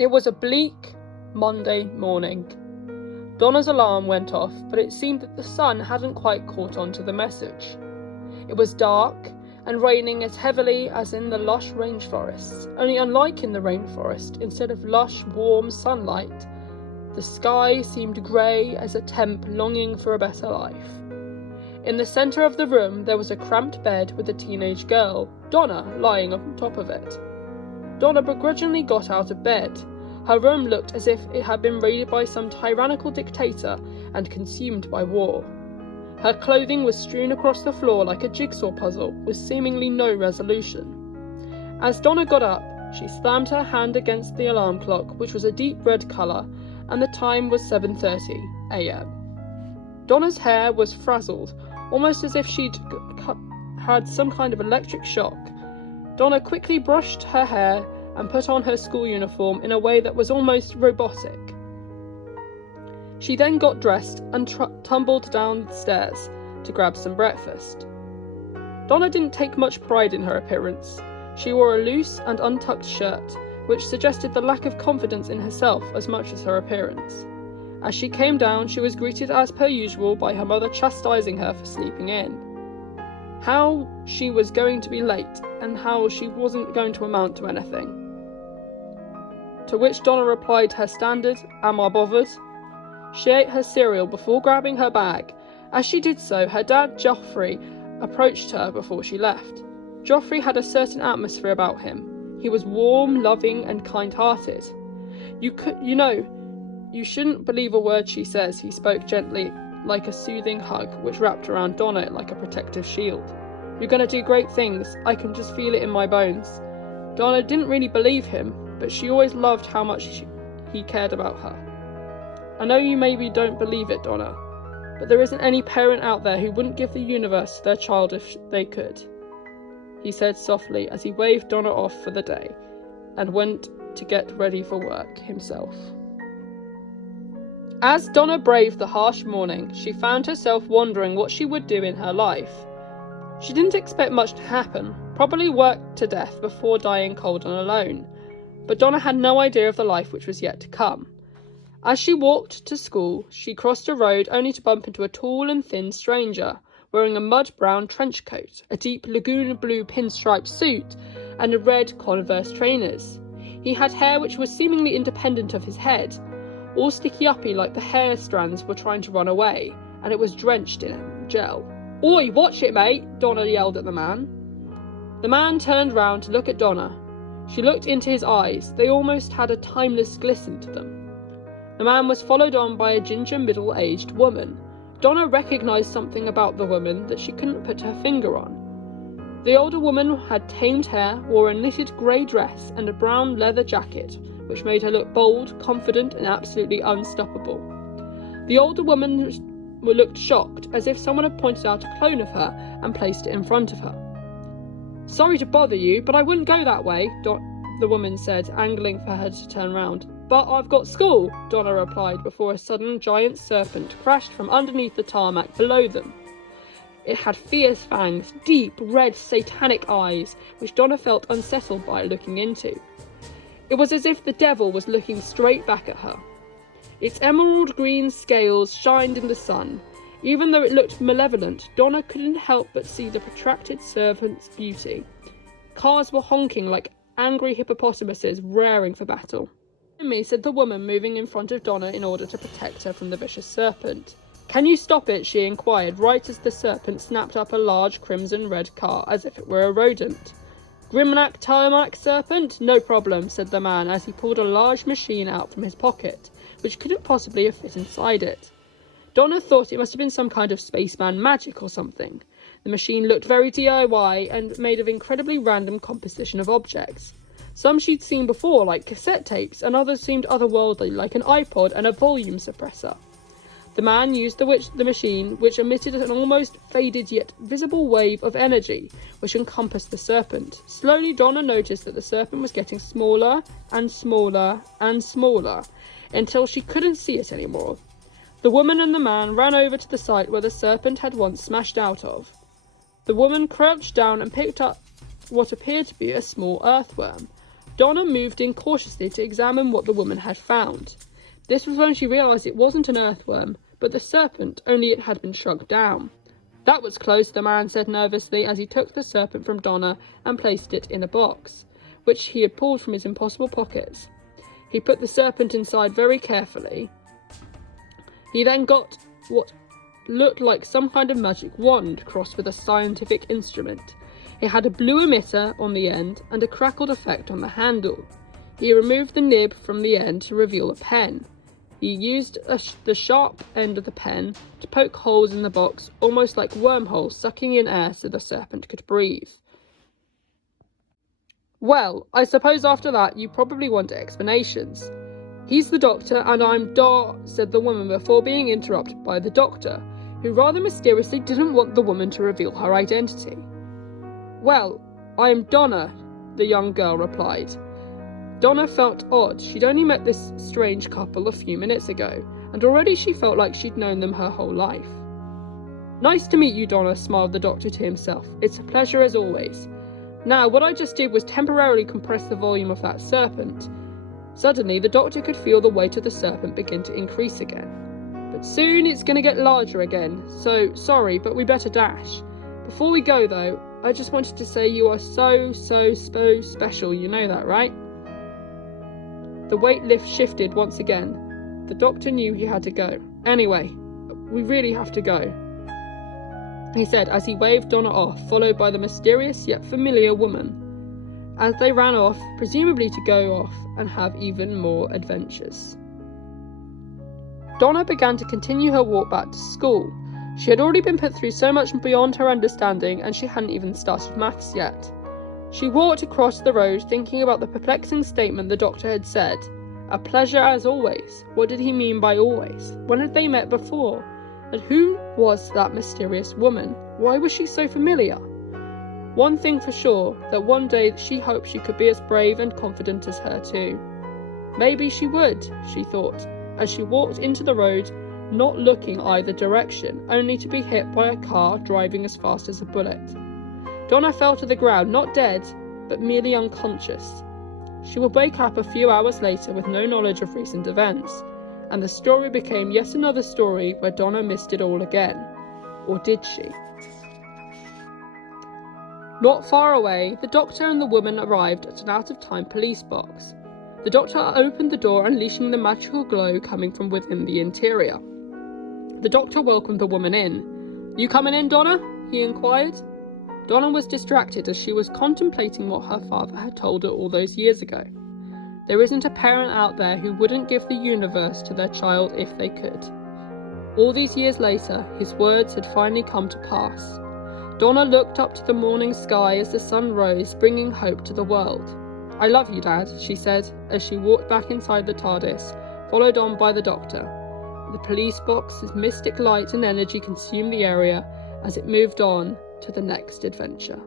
It was a bleak Monday morning. Donna's alarm went off, but it seemed that the sun hadn't quite caught on to the message. It was dark and raining as heavily as in the lush rainforests, only unlike in the rainforest, instead of lush, warm sunlight, the sky seemed grey as a temp longing for a better life. In the centre of the room there was a cramped bed with a teenage girl, Donna, lying on top of it. Donna begrudgingly got out of bed. Her room looked as if it had been raided by some tyrannical dictator and consumed by war. Her clothing was strewn across the floor like a jigsaw puzzle, with seemingly no resolution. As Donna got up, she slammed her hand against the alarm clock, which was a deep red colour, and the time was 7:30 a.m. Donna's hair was frazzled, almost as if she'd had some kind of electric shock. Donna quickly brushed her hair and put on her school uniform in a way that was almost robotic. She then got dressed and tumbled downstairs to grab some breakfast. Donna didn't take much pride in her appearance. She wore a loose and untucked shirt, which suggested the lack of confidence in herself as much as her appearance. As she came down, she was greeted as per usual by her mother chastising her for sleeping in. How she was going to be late, and how she wasn't going to amount to anything. To which Donna replied her standard, "Am I bothered?" She ate her cereal before grabbing her bag. As she did so, her dad, Geoffrey, approached her before she left. Geoffrey had a certain atmosphere about him. He was warm, loving, and kind-hearted. You shouldn't believe a word she says, he spoke gently, like a soothing hug, which wrapped around Donna like a protective shield. You're going to do great things. I can just feel it in my bones. Donna didn't really believe him, but she always loved how much he cared about her. I know you maybe don't believe it, Donna, but there isn't any parent out there who wouldn't give the universe to their child if they could, he said softly as he waved Donna off for the day and went to get ready for work himself. As Donna braved the harsh morning, she found herself wondering what she would do in her life. She didn't expect much to happen, probably work to death before dying cold and alone, but Donna had no idea of the life which was yet to come. As she walked to school, she crossed a road only to bump into a tall and thin stranger, wearing a mud-brown trench coat, a deep lagoon blue pinstripe suit, and red Converse trainers. He had hair which was seemingly independent of his head, all sticky-uppy like the hair strands were trying to run away, and it was drenched in gel. "Oi, watch it, mate!" Donna yelled at the man. The man turned round to look at Donna. She looked into his eyes. They almost had a timeless glisten to them. The man was followed on by a ginger middle-aged woman. Donna recognised something about the woman that she couldn't put her finger on. The older woman had tamed hair, wore a knitted grey dress and a brown leather jacket, which made her look bold, confident, and absolutely unstoppable. The older woman looked shocked, as if someone had pointed out a clone of her and placed it in front of her. "Sorry to bother you, but I wouldn't go that way," the woman said, angling for her to turn round. "But I've got school," Donna replied before a sudden giant serpent crashed from underneath the tarmac below them. It had fierce fangs, deep, red, satanic eyes, which Donna felt unsettled by looking into. It was as if the devil was looking straight back at her. Its emerald green scales shined in the sun. Even though it looked malevolent, Donna couldn't help but see the protracted serpent's beauty. Cars were honking like angry hippopotamuses raring for battle. "Me," said the woman, moving in front of Donna in order to protect her from the vicious serpent. "Can you stop it?" she inquired, right as the serpent snapped up a large crimson-red car as if it were a rodent. "Grimnack tarmac serpent? No problem," said the man as he pulled a large machine out from his pocket, which couldn't possibly have fit inside it. Donna thought it must have been some kind of spaceman magic or something. The machine looked very DIY and made of incredibly random composition of objects. Some she'd seen before, like cassette tapes, and others seemed otherworldly, like an iPod and a volume suppressor. The man used the machine, which emitted an almost faded yet visible wave of energy, which encompassed the serpent. Slowly, Donna noticed that the serpent was getting smaller and smaller and smaller, until she couldn't see it anymore. The woman and the man ran over to the site where the serpent had once smashed out of. The woman crouched down and picked up what appeared to be a small earthworm. Donna moved in cautiously to examine what the woman had found. This was when she realised it wasn't an earthworm, but the serpent, only it had been shrunk down. "That was close," the man said nervously as he took the serpent from Donna and placed it in a box, which he had pulled from his impossible pockets. He put the serpent inside very carefully. He then got what looked like some kind of magic wand crossed with a scientific instrument. It had a blue emitter on the end and a crackled effect on the handle. He removed the nib from the end to reveal a pen. He used the sharp end of the pen to poke holes in the box, almost like wormholes sucking in air so the serpent could breathe. "Well, I suppose after that you probably want explanations. He's the doctor and I'm said the woman before being interrupted by the doctor, who rather mysteriously didn't want the woman to reveal her identity. "Well, I am Donna," the young girl replied. Donna felt odd. She'd only met this strange couple a few minutes ago, and already she felt like she'd known them her whole life. "Nice to meet you, Donna," smiled the doctor to himself. "It's a pleasure as always. Now, what I just did was temporarily compress the volume of that serpent." Suddenly, the doctor could feel the weight of the serpent begin to increase again. "But soon it's going to get larger again, so sorry, but we better dash. Before we go, though, I just wanted to say you are so special, you know that, right?" The weight lift shifted once again. The doctor knew he had to go. "Anyway, we really have to go," he said as he waved Donna off, followed by the mysterious yet familiar woman, as they ran off, presumably to go off and have even more adventures. Donna began to continue her walk back to school. She had already been put through so much beyond her understanding, and she hadn't even started maths yet. She walked across the road thinking about the perplexing statement the doctor had said. A pleasure as always. What did he mean by always? When had they met before? And who was that mysterious woman? Why was she so familiar? One thing for sure, that one day she hoped she could be as brave and confident as her too. Maybe she would, she thought, as she walked into the road, not looking either direction, only to be hit by a car driving as fast as a bullet. Donna fell to the ground, not dead, but merely unconscious. She would wake up a few hours later with no knowledge of recent events, and the story became yet another story where Donna missed it all again. Or did she? Not far away, the doctor and the woman arrived at an out-of-time police box. The doctor opened the door, unleashing the magical glow coming from within the interior. The doctor welcomed the woman in. "You coming in, Donna?" he inquired. Donna was distracted as she was contemplating what her father had told her all those years ago. There isn't a parent out there who wouldn't give the universe to their child if they could. All these years later, his words had finally come to pass. Donna looked up to the morning sky as the sun rose, bringing hope to the world. "I love you, Dad," she said, as she walked back inside the TARDIS, followed on by the doctor. The police box's mystic light and energy consumed the area as it moved on to the next adventure.